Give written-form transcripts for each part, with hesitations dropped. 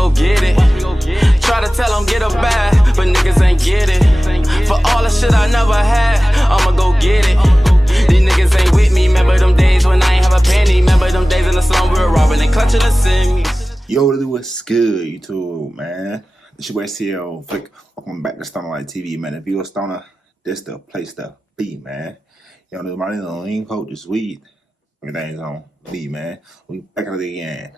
go get it. Try to tell them get a bag, but niggas ain't get it. For all the shit I never had, I'ma go get it. These niggas ain't with me, remember them days when I ain't have a penny. Remember them days in the slum we were robbing and clutching the semis. Yo, what's good, YouTube, man? It's your boy CL Flick. Welcome back to Stoner Light TV, man. If you're a stoner, this the place to be, man. Y'all know my name is Lean Coach, it's weed. Everything's on me, man. We back at it again.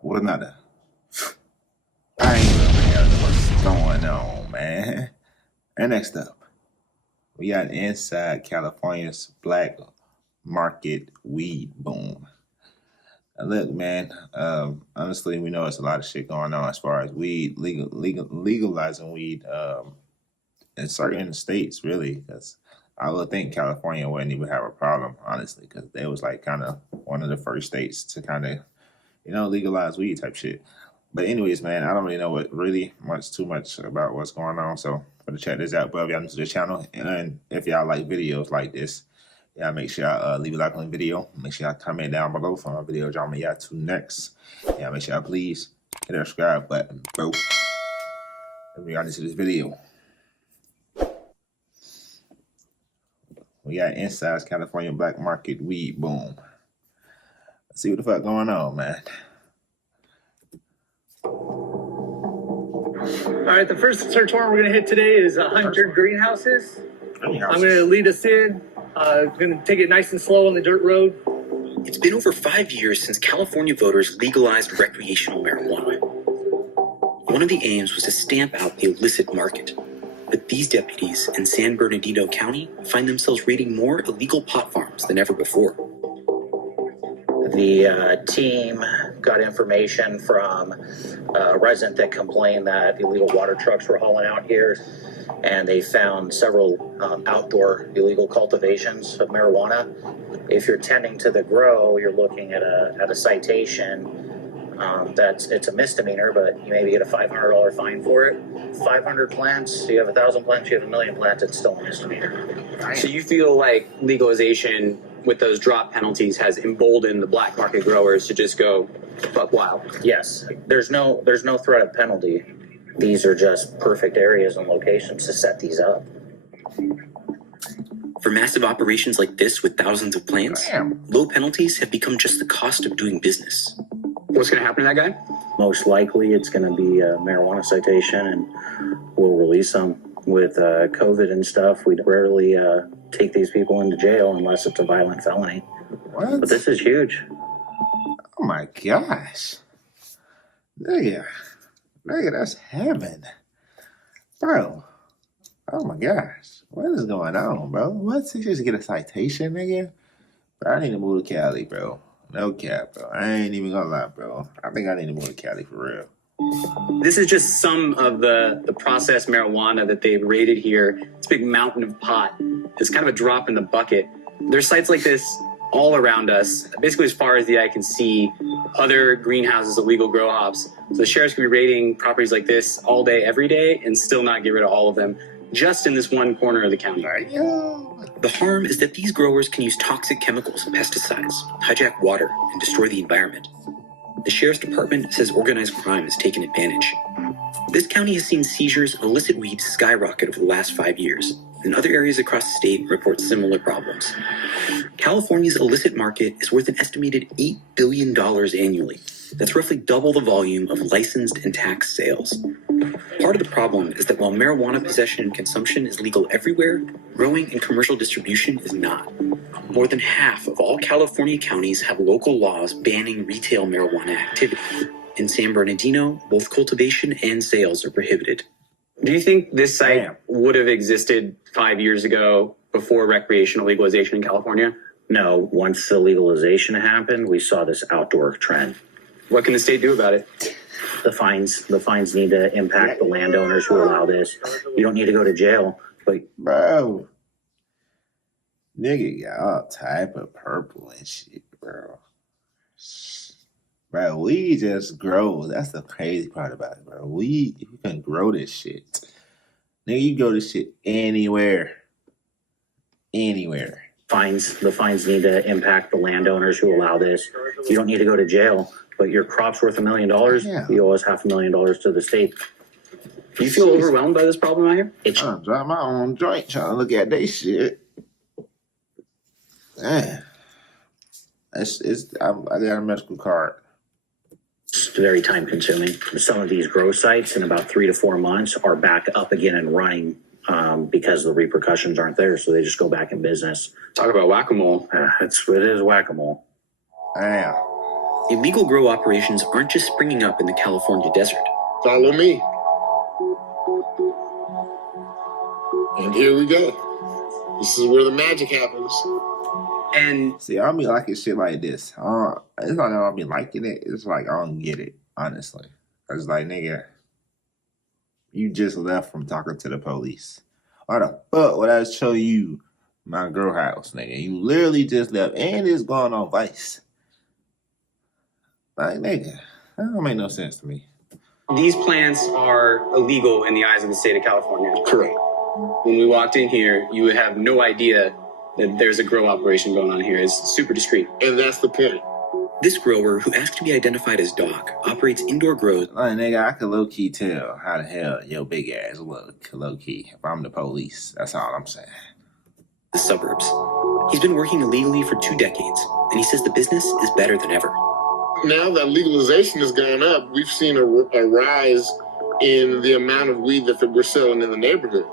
What another? I ain't know what's going on, man. And next up, we got inside California's black market weed boom. Now look, man, honestly, we know it's a lot of shit going on as far as weed, legalizing weed in certain states, really, because I would think California wouldn't even have a problem, honestly, because they was like kind of one of the first states to kind of, legalize weed type shit. But anyways, man, I don't really know too much about what's going on, so I'm gonna check this out. But if y'all new to the channel, and if y'all like videos like this, y'all make sure y'all leave a like on the video. Make sure y'all comment down below for my video drama y'all to next. Yeah, make sure y'all please hit that subscribe button, bro. If y'all into this video, we got inside California black market weed boom. Let's see what the fuck going on, man. All right, the first search warrant we're going to hit today is 100 greenhouses. I'm going to lead us in. Going to take it nice and slow on the dirt road. It's been over 5 years since California voters legalized recreational marijuana. One of the aims was to stamp out the illicit market. But these deputies in San Bernardino County find themselves raiding more illegal pot farms than ever before. The team got information from a resident that complained that illegal water trucks were hauling out here, and they found several outdoor illegal cultivations of marijuana. If you're tending to the grow, you're looking at a citation. It's a misdemeanor, but you maybe get a $500 fine for it. 500 plants, you have 1,000 plants, you have 1,000,000 plants, it's still a misdemeanor. So you feel like legalization with those drop penalties has emboldened the black market growers to just go buck wild? Yes, there's no threat of penalty. These are just perfect areas and locations to set these up. For massive operations like this with thousands of plants, low penalties have become just the cost of doing business. What's going to happen to that guy? Most likely it's going to be a marijuana citation, and we'll release them. With COVID and stuff, we'd rarely take these people into jail unless it's a violent felony. What? But this is huge. Oh my gosh. Nigga, that's heaven. Bro. Oh my gosh. What is going on, bro? What's he just get a citation, nigga? Bro, I need to move to Cali, bro. No cap, bro. I ain't even gonna lie, bro. I think I need to move to Cali for real. This is just some of the processed marijuana that they've raided here. It's a big mountain of pot. It's kind of a drop in the bucket. There's sites like this all around us, basically as far as the eye can see, other greenhouses, illegal grow ops. So the sheriff's gonna be raiding properties like this all day, every day, and still not get rid of all of them, just in this one corner of the county. The harm is that these growers can use toxic chemicals and pesticides, hijack water, and destroy the environment. The Sheriff's Department says organized crime has taken advantage. This county has seen seizures of illicit weed skyrocket over the last 5 years, and other areas across the state report similar problems. California's illicit market is worth an estimated $8 billion annually. That's roughly double the volume of licensed and taxed sales. Part of the problem is that while marijuana possession and consumption is legal everywhere, growing and commercial distribution is not. More than half of all California counties have local laws banning retail marijuana activity. In San Bernardino, both cultivation and sales are prohibited. Do you think this site would have existed 5 years ago before recreational legalization in California? No, once the legalization happened, we saw this outdoor trend. What can the state do about it? The fines need to impact the landowners who allow this. You don't need to go to jail, but Bro. Nigga got all type of purple and shit, bro. Bro, weed just grows. That's the crazy part about it, bro. Weed, you can grow this shit. Nigga, you grow this shit anywhere. Anywhere. the fines need to impact the landowners who allow this. You don't need to go to jail, but your crop's worth $1 million. Yeah. You owe us $500,000 to the state. Do you feel overwhelmed by this problem out here? I'm driving my own joint trying to look at they shit. Man. I got a medical card. It's very time consuming. Some of these grow sites in about 3 to 4 months are back up again and running because the repercussions aren't there. So they just go back in business. Talk about whack-a-mole. It is whack-a-mole. Damn. Illegal grow operations aren't just springing up in the California desert. Follow me. And here we go. This is where the magic happens. And See, I don't be liking shit like this. It's not that I don't be liking it. It's like I don't get it, honestly. It's like, nigga, you just left from talking to the police. Why the fuck would I show you my girl house, nigga? You literally just left, and it's going on Vice. Like, nigga, that don't make no sense to me. these plants are illegal in the eyes of the state of California. Correct. When we walked in here, you would have no idea that there's a grow operation going on here. It's super discreet. And that's the point. This grower, who asked to be identified as Doc, operates indoor grows. Like, nigga, I could low-key tell how the hell your big ass look, low-key, if I'm the police. That's all I'm saying. The suburbs. He's been working illegally for 2 decades, and he says the business is better than ever. Now that legalization has gone up, we've seen a rise in the amount of weed that we're selling in the neighborhood.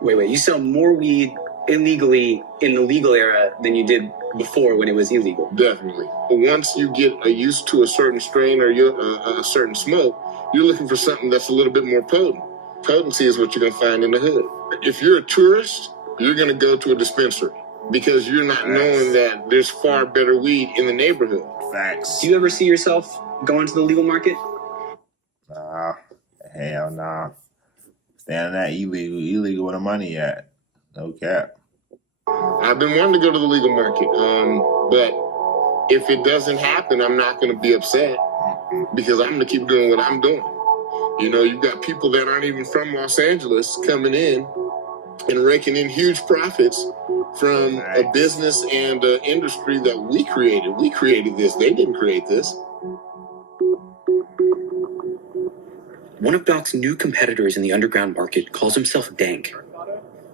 Wait, you sell more weed illegally in the legal era than you did before when it was illegal? Definitely. But once you get used to a certain strain or a certain smoke, you're looking for something that's a little bit more potent. Potency is what you're going to find in the hood. If you're a tourist, you're going to go to a dispensary because you're not knowing that there's far better weed in the neighborhood. Facts. Do you ever see yourself going to the legal market? Nah. Hell nah. Standing that illegal where the money at. No cap. I've been wanting to go to the legal market, but if it doesn't happen, I'm not going to be upset because I'm going to keep doing what I'm doing. You know, you've got people that aren't even from Los Angeles coming in and raking in huge profits from a business and an industry that we created. We created this. They didn't create this. One of Doc's new competitors in the underground market calls himself Dank.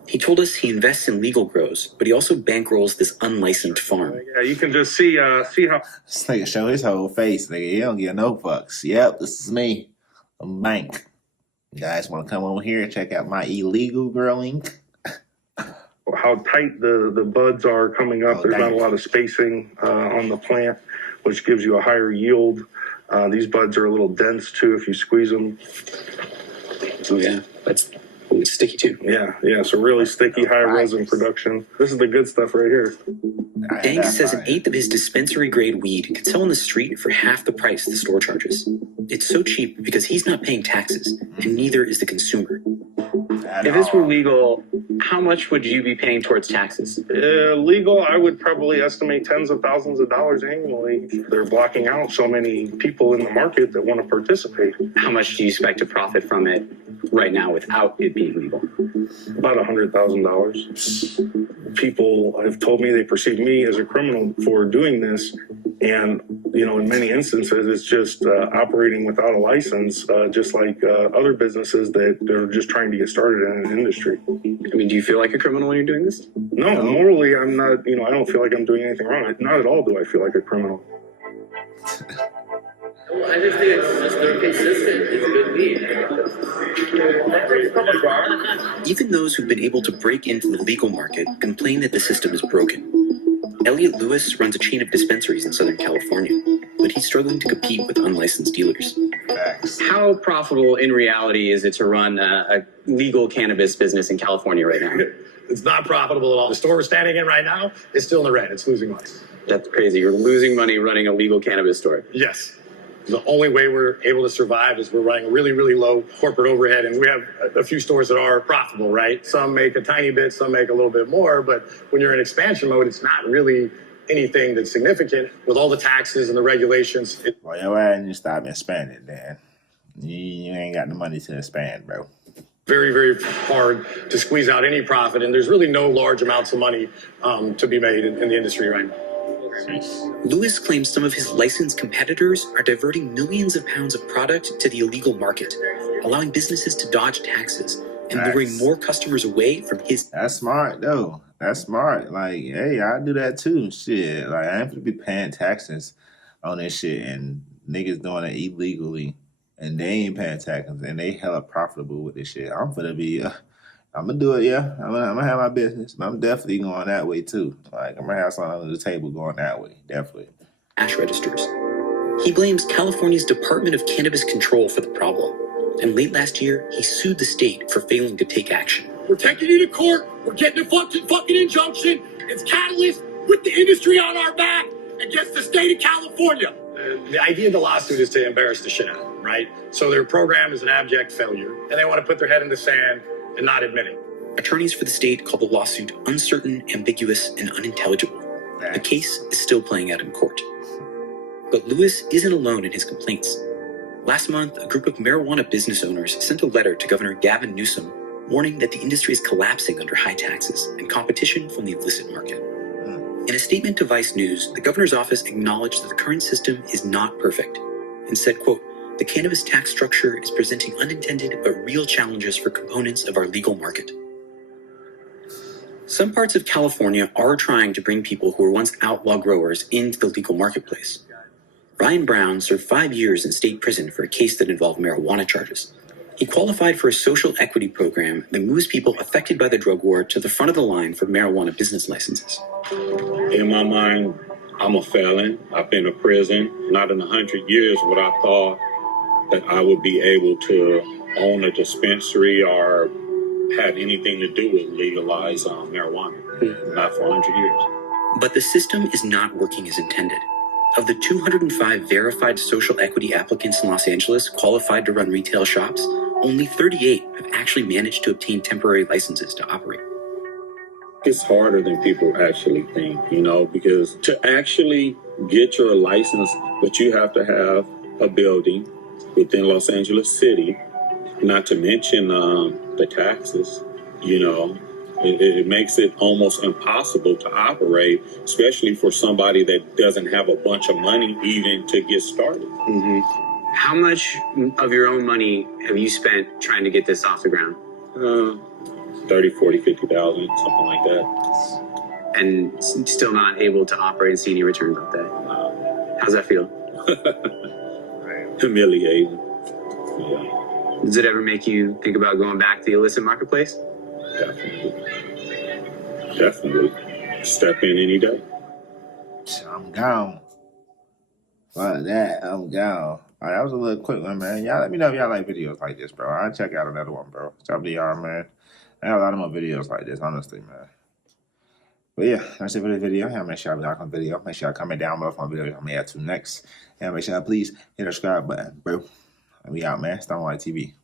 He told us he invests in legal grows, but he also bankrolls this unlicensed farm. Yeah, you can just see how. This nigga show his whole face, nigga. He don't give no fucks. Yep, this is me. I'm Bank. You guys want to come over here and check out my illegal growing? How tight the buds are coming up. There's not a dang. lot of spacing on the plant, which gives you a higher yield. These buds are a little dense too if you squeeze them. Oh yeah, it's sticky too. Yeah. So really sticky, high resin production. This is the good stuff right here. Dank says an eighth of his dispensary-grade weed could sell on the street for half the price the store charges. It's so cheap because he's not paying taxes, and neither is the consumer. If this were legal, how much would you be paying towards taxes? Legal, I would probably estimate tens of thousands of dollars annually. They're blocking out so many people in the market that want to participate. How much do you expect to profit from it right now without it being legal? About $100,000. People have told me they perceive me as a criminal for doing this. And, you know, in many instances, it's just operating without a license, just like other businesses that are just trying to get started in an industry. I mean, do you feel like a criminal when you're doing this? No, morally, I'm not, I don't feel like I'm doing anything wrong. Not at all do I feel like a criminal. I just think it's just they're consistent. It's good weed. Even those who've been able to break into the legal market complain that the system is broken. Elliot Lewis runs a chain of dispensaries in Southern California, but he's struggling to compete with unlicensed dealers. How profitable in reality is it to run a legal cannabis business in California right now? It's not profitable at all. The store we're standing in right now is still in the red. It's losing money. That's crazy. You're losing money running a legal cannabis store. Yes. The only way we're able to survive is we're running a really, really low corporate overhead, and we have a few stores that are profitable, right? Some make a tiny bit, some make a little bit more, but when you're in expansion mode, it's not really anything that's significant with all the taxes and the regulations. Well, your ass need to stop expanding, then. You ain't got the money to expand, bro. Very, very hard to squeeze out any profit, and there's really no large amounts of money to be made in the industry right now. Lewis claims some of his licensed competitors are diverting millions of pounds of product to the illegal market, allowing businesses to dodge taxes and luring more customers away from his. That's smart, though. That's smart. Like, hey, I do that too. Shit. Like, I ain't gonna be paying taxes on this shit and niggas doing it illegally and they ain't paying taxes and they hella profitable with this shit. I'm gonna be, I'm gonna do it, yeah. I'm gonna have my business, but I'm definitely going that way too. Like, I'm gonna have something under the table going that way, definitely. Cash registers. He blames California's Department of Cannabis Control for the problem. And late last year, he sued the state for failing to take action. We're taking you to court. We're getting a fucking injunction. It's Catalyst with the industry on our back against the state of California. The idea of the lawsuit is to embarrass the shit out of them, right? So their program is an abject failure, and they want to put their head in the sand and not admit it. Attorneys for the state call the lawsuit uncertain, ambiguous, and unintelligible. The case is still playing out in court. But Lewis isn't alone in his complaints. Last month, a group of marijuana business owners sent a letter to Governor Gavin Newsom warning that the industry is collapsing under high taxes and competition from the illicit market. In a statement to Vice News, the governor's office acknowledged that the current system is not perfect and said, quote, "The cannabis tax structure is presenting unintended but real challenges for components of our legal market." Some parts of California are trying to bring people who were once outlaw growers into the legal marketplace. Ryan Brown served 5 years in state prison for a case that involved marijuana charges. He qualified for a social equity program that moves people affected by the drug war to the front of the line for marijuana business licenses. In my mind, I'm a felon. I've been to prison. Not in 100 years would I thought that I would be able to own a dispensary or have anything to do with legalized marijuana. Not for 100 years. But the system is not working as intended. Of the 205 verified social equity applicants in Los Angeles qualified to run retail shops, only 38 have actually managed to obtain temporary licenses to operate. It's harder than people actually think, because to actually get your license, but you have to have a building within Los Angeles City, not to mention the taxes, It makes it almost impossible to operate, especially for somebody that doesn't have a bunch of money even to get started. Mm-hmm. How much of your own money have you spent trying to get this off the ground? 30, 40, 50,000, something like that. And still not able to operate and see any returns off that? How's that feel? Humiliating. Yeah. Does it ever make you think about going back to the illicit marketplace? Definitely. Step in any day. I'm gone. Fuck that. I'm gone. All right, that was a little quick one, man. Y'all let me know if y'all like videos like this, bro. I'll check out another one, bro. WR, man. I have a lot of more videos like this, honestly, man. But yeah, that's it for the video. Yeah, make sure y'all like on the video. Make sure y'all comment down below for my video I may add to next. And make sure y'all please hit the subscribe button, bro. And we out, man. Starlight TV.